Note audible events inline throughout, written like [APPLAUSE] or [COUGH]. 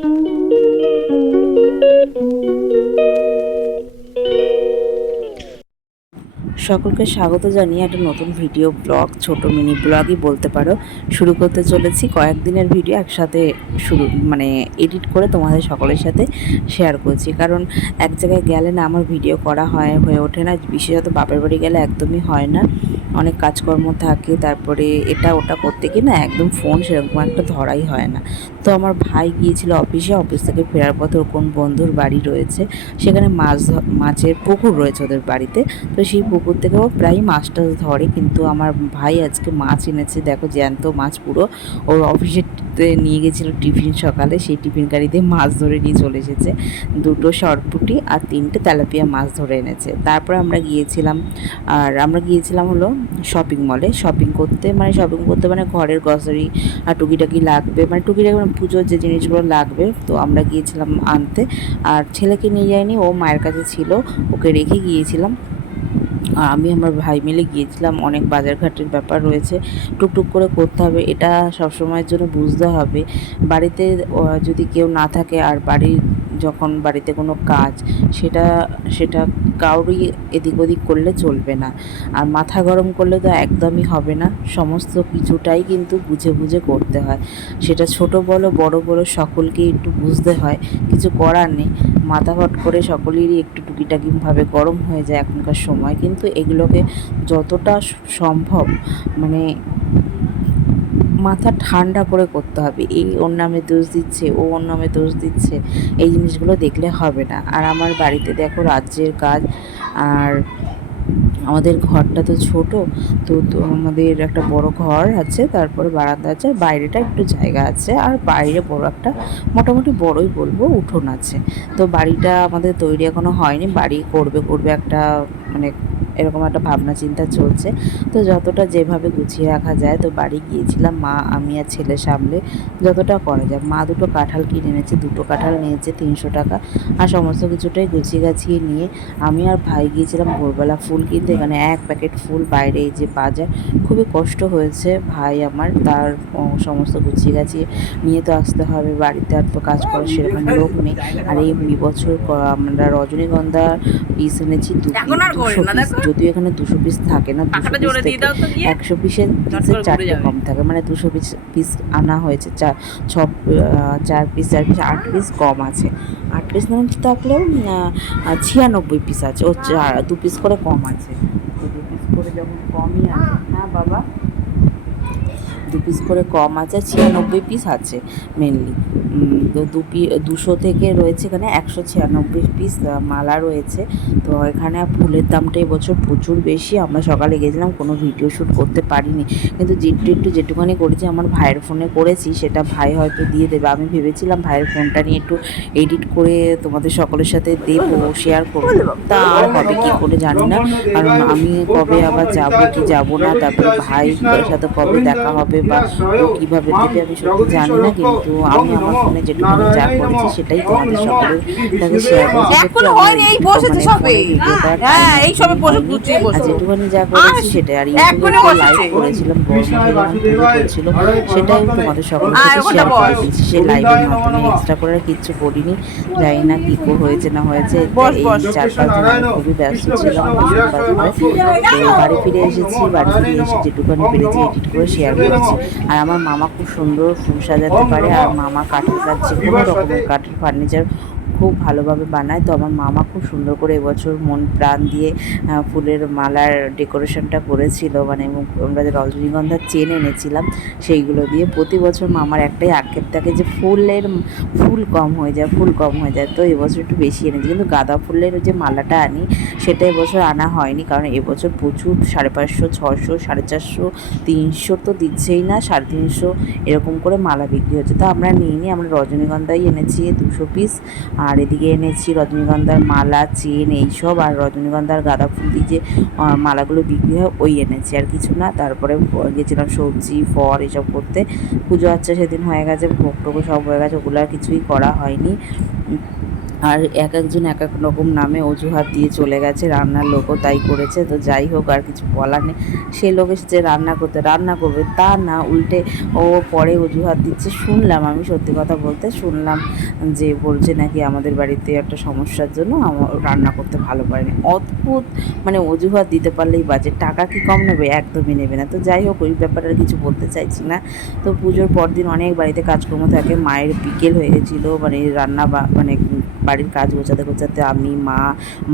Thank you. সকলকে স্বাগত জানিয়ে একটা নতুন ভিডিও ব্লগ, ছোট মিনি ব্লগই বলতে পারো, শুরু করতে চলেছি। কয়েকদিনের ভিডিও একসাথে শুরু মানে এডিট করে তোমাদের সকলের সাথে শেয়ার করছি। কারণ এক জায়গায় গেলে না আমার ভিডিও করা হয়, হয়ে ওঠে না। বিশেষত বাপের বাড়ি গেলে একদমই হয় না। অনেক কাজকর্ম থাকে, তারপরে এটা ওটা করতে গিয়ে না একদম ফোন সেরকম একটা ধরাই হয় না। তো আমার ভাই গিয়েছিল অফিসে, অফিস থেকে ফেরার পথে ওর কোন বন্ধুর বাড়ি রয়েছে, সেখানে মাছ মাছের পুকুর রয়েছে ওদের বাড়িতে। তো সেই পুকুর থেকেও প্রায় মাছ টাছ ধরে, কিন্তু আমার ভাই আজকে মাছ এনেছে, দেখো জ্যান্ত মাছ পুরো। ওর অফিসে নিয়ে গেছিল টিফিন সকালে, সেই টিফিন গাড়িতে মাছ ধরে নিয়ে চলে এসেছে। দুটো শর্টপুটি আর তিনটে তেলাপিয়া মাছ ধরে এনেছে। তারপর আমরা গিয়েছিলাম, আর আমরা গিয়েছিলাম হলো শপিং মলে শপিং করতে মানে শপিং করতে মানে ঘরের গ্রসারি আর টুকিটাকি লাগবে মানে টুকিটাকি মানে পুজোর যে জিনিসগুলো লাগবে, তো আমরা গিয়েছিলাম আনতে। আর ছেলেকে নিয়ে যাইনি, ও মায়ের কাছে ছিল, ওকে রেখে গিয়েছিলাম। আমি আমার ভাই মিলে গিয়েছিলাম, অনেক বাজারঘাটের ব্যাপার রয়েছে। টুকটুক করে করতে হবে, এটা সবসময়ের জন্য বুঝতে হবে। বাড়িতে যদি কেউ না থাকে, আর বাড়ির যখন বাড়িতে কোনো কাজ, সেটা সেটা কাউরই এদিক ওদিক করলে চলবে না। আর মাথা গরম করলে তো একদমই হবে না। সমস্ত কিছুটাই কিন্তু বুঝে বুঝে করতে হয়। সেটা ছোট বলো, বড় বলো, সকলকে একটু বুঝতে হয়। কিছু করার নেই। মাথা হট করে সকলেরই একটু টুকিটাকিভাবে গরম হয়ে যায় এখনকার সময়। কিন্তু এগুলোকে যতটা সম্ভব মানে মাথা ঠান্ডা করে করতে হবে। এই ওর নামে দোষ দিচ্ছে, ও ওর নামে দোষ দিচ্ছে, এই জিনিসগুলো দেখলে হবে না। আর আমার বাড়িতে দেখো রাজ্যের কাজ, আর আমাদের ঘরটা তো ছোট, তো তো আমাদের একটা বড় ঘর আছে, তারপরে বারান্দা আছে বাইরেটা একটু জায়গা আছে, আর বাইরে বড় একটা, মোটামুটি বড়ই বলব, উঠোন আছে। তো বাড়িটা আমাদের তৈরি এখনও হয়নি, বাড়ি করবে করবে একটা মানে এরকম একটা ভাবনা চিন্তা চলছে। তো যতটা যেভাবে গুছিয়ে রাখা যায় তো বাড়ি গিয়েছিলাম মা আমি আর ছেলে সামলে যতটা করা যায়। মা দুটো কাঁঠাল কিনে এনেছে দুটো কাঁঠাল নিয়েছে তিনশো টাকা। আর সমস্ত কিছুটাই গুছিয়ে গাছিয়ে নিয়ে আমি আর ভাই গিয়েছিলাম ভোরবেলা ফুল কিনতে। এখানে এক প্যাকেট ফুল বাইরে এই যে বাজার। খুবই কষ্ট হয়েছে ভাই আমার তার সমস্ত গুছিয়ে গাছিয়ে নিয়ে তো আসতে হবে। বাড়িতে আর তো কাজ করার সেরকম লোক নেই। আর এই বছর আমরা রজনীগন্ধা পিস এনেছি দুশো। যদিও এখানে দুশো পিস থাকে না দুশো পিস একশো পিসের পিসের চারটে কম থাকে মানে দুশো পিস পিস আনা হয়েছে চার ছ চার পিস চার পিস আট পিস কম আছে। আট পিস না থাকলেও ছিয়ানব্বই পিস আছে ও চার দু পিস করে কম আছে। দু পিস করে যখন কমই আছে দু পিস করে কম আছে, ছিয়ানব্বই পিস আছে মেনলি তো দু পি, দুশো থেকে রয়েছে এখানে, একশো ছিয়ানব্বই পিস মালা রয়েছে। তো এখানে ফুলের দামটা এবছর প্রচুর বেশি, আমরা সকালে গেছিলাম কোনো ভিডিও শ্যুট করতে পারিনি। কিন্তু যেটু একটু যেটুখানি করেছি, আমার ভাইয়ের ফোনে করেছি, সেটা ভাই হয়তো দিয়ে দেবে। আমি ভেবেছিলাম ভাইয়ের ফোনটা নিয়ে একটু এডিট করে তোমাদের সকলের সাথে দেবো শেয়ার করব। তা আর হবে কী করে জানি না। কারণ আমি কবে আবার যাব, কি যাব না, তারপরে ভাইয়ের সাথে কবে দেখা হবে বা ও কীভাবে দেবে আমি সত্যি জানি না কিন্তু আমি আমার ফোনে যেটুকু যা করেছি সেটাই তোমাদের সকলের সাথে শেয়ার করছি। এখনও হয়নি এই বসেছে সবে। হ্যাঁ এই সবে বসে গুছিয়ে আর বসে। যেটুখানি যা করেছি সেটাই আর ইউটিউবে। লাইভ করেছিলাম করেছিল। সেটাই তোমাদের সকলের সাথে শেয়ার করে বস। দিচ্ছি সেই লাইভের মাধ্যমে এক্সট্রা করে আর কিচ্ছু করিনি। জানি না কি কো- হয়েছে না হয়েছে। বস, এই বস। চার পাঁচ দিন আমি খুবই ব্যস্ত ছিলাম বাড়ি ফিরে এসেছি বাড়ি ফিরে এসে যেটুকুনি পেরেছি এডিট করে শেয়ার করেছি। আর আমার মামা খুব সুন্দর ফুল সাজাতে পারে, আর মামা কাঠের কাজ যে কোনো রকমের কাঠের ফার্নিচার খুব ভালোভাবে বানায়। তো আমার মামা খুব সুন্দর করে এবছর মন প্রাণ দিয়ে ফুলের মালার ডেকোরেশনটা করেছিল। মানে আমরা যে রজনীগন্ধার চেন এনেছিলাম, সেইগুলো দিয়ে প্রতি বছর মামার একটাই আক্ষেপ থাকে যে ফুলের ফুল কম হয়ে যায়, ফুল কম হয়ে যায়। তো এবছর একটু বেশি এনেছি। কিন্তু গাঁদা ফুলের যে মালাটা আনি, সেটা এবছর আনা হয়নি। কারণ এবছর প্রচুর সাড়ে পাঁচশো ছশো সাড়ে চারশো, তিনশো তো দিচ্ছেই না, সাড়ে তিনশো এরকম করে মালা বিক্রি হচ্ছে। তো আমরা নিইনি, আমরা রজনীগন্ধাই এনেছি দুশো পিস। আর এদিকে এনেছি রজনীগন্ধার মালা, চেন এইসব, আর রজনীগন্ধার গাঁদা ফুল দিয়ে যে মালাগুলো বিক্রি হয়, ওই এনেছি আর কিছু না। তারপরে গেছিলাম সবজি, ফল এসব করতে। পুজো আচ্ছা সেদিন হয়ে গেছে, ভোগ টোগো সব হয়ে গেছে, ওগুলো আর কিছুই করা হয়নি। আর এক একজন এক এক রকম নামে অজুহাত দিয়ে চলে গেছে, রান্নার লোকও তাই করেছে। তো যাই হোক, আর কিছু বলার নেই। সে লোক এসেছে রান্না করতে, রান্না করবে। তা না, উল্টে ও পরে অজুহাত দিচ্ছে। শুনলাম আমি সত্যি কথা বলতে, শুনলাম যে বলছে নাকি আমাদের বাড়িতে একটা সমস্যার জন্য আমার রান্না করতে ভালো পারেনি। অদ্ভুত! মানে অজুহাত দিতে পারলেই বাজে। টাকা কি কম নেবে? একদমই নেবে না। তো যাই হোক, ওই ব্যাপারে আর কিছু বলতে চাইছি না। তো পুজোর পর দিন অনেক বাড়িতে কাজকর্ম থাকে। মায়ের বিকেল হয়ে গেছিল মানে রান্না বা মানে বাড়ির কাজ গোছাতে গোছাতে আমি, মা,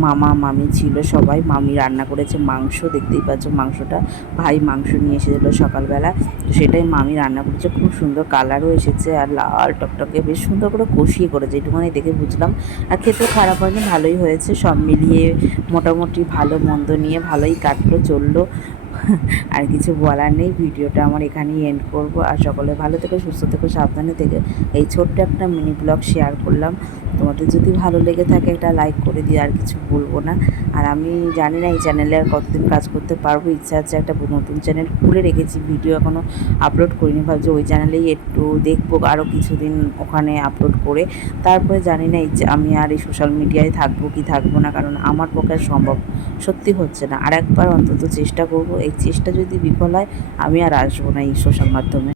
মামা, মামি ছিল সবাই। মামি রান্না করেছে মাংস, দেখতেই পাচ্ছ মাংসটা। ভাই মাংস নিয়ে এসেছিল সকালবেলা। তো সেটাই মামি রান্না করেছে। খুব সুন্দর কালারও এসেছে আর লাল টকটকে বেশ সুন্দর করে কষিয়ে করেছে। এটুখানি দেখে বুঝলাম। আর খেতেও খারাপ হয়নি, ভালোই হয়েছে। সব মিলিয়ে মোটামুটি ভালো মন্দ নিয়ে ভালোই কাটলো, চলল। [LAUGHS] আর কিছু বলার নেই, ভিডিওটা আমার এখানেই এন্ড করব। আর সকলে ভালো থেকে, সুস্থ থেকে, সাবধানে থেকে। এই ছোট্ট একটা মিনি ব্লগ শেয়ার করলাম। তোমাদের যদি ভালো লেগে থাকে একটা লাইক করে দিয়ে আর কিছু বলব না। আর আমি জানি না এই চ্যানেলে আর কতদিন কাজ করতে পারব। ইচ্ছা আছে একটা নতুন চ্যানেল খুলে রেখেছি ভিডিও এখনও আপলোড করিনি। ভাবছি ওই চ্যানেলেই একটু দেখব আরও কিছুদিন ওখানে আপলোড করে। তারপরে জানি না আমি আর এই সোশ্যাল মিডিয়ায় থাকব কি থাকব না, কারণ আমার পক্ষে সম্ভব সত্যি হচ্ছে না। আর একবার অন্তত চেষ্টা করব এই চেষ্টা যদি বিফল হয় আমি আর আসব না এই সোশ্যাল মাধ্যমে।